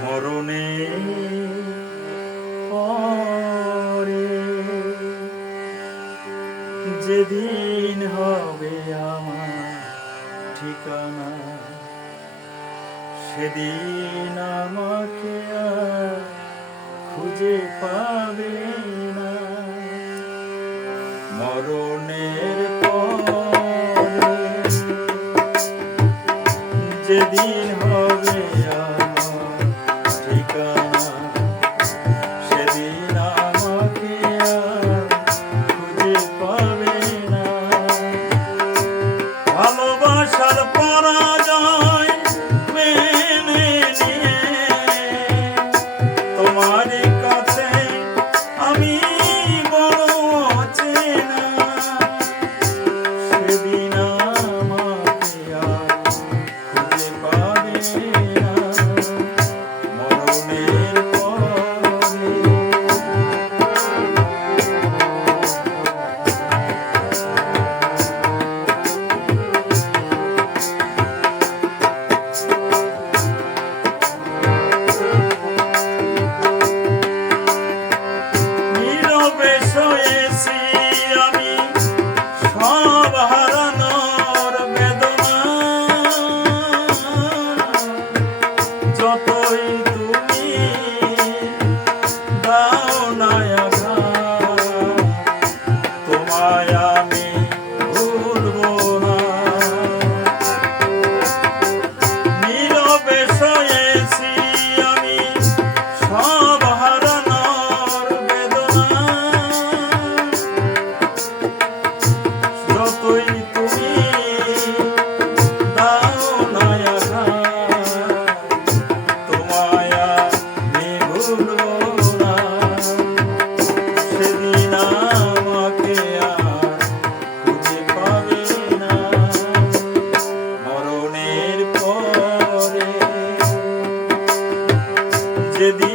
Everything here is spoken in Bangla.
মরণে পরে যেদিন হবে আমার ঠিকানা, সেদিন আমাকে আর খুঁজে পাবে না। মরণের পরে যেদিন হবে আমার ঠিকানা, সেদিন আমাকে আর খুঁজে পাবে না। ভালোবাসার পরাজয় মেনে নিয়ে তোমার কাছে আমি বড় অচেনা, সেদিন আমাকে আর খুঁজে পাবে না। মরণের পরে নীরবে শুয়েছি আমি সব হারানোর বেদনা, যতই তুমি দাও না আঘাত, তোমায় আমি ভুলবো না। নীরবে শুয়েছি আমি সব হারানোর বেদনা, যতই তুমি দাও না আঘাত, তোমায় আমি ভুলবো না। সেদিন আমাকে আর খুঁজে পাবে না। মরণের পরে যেদিন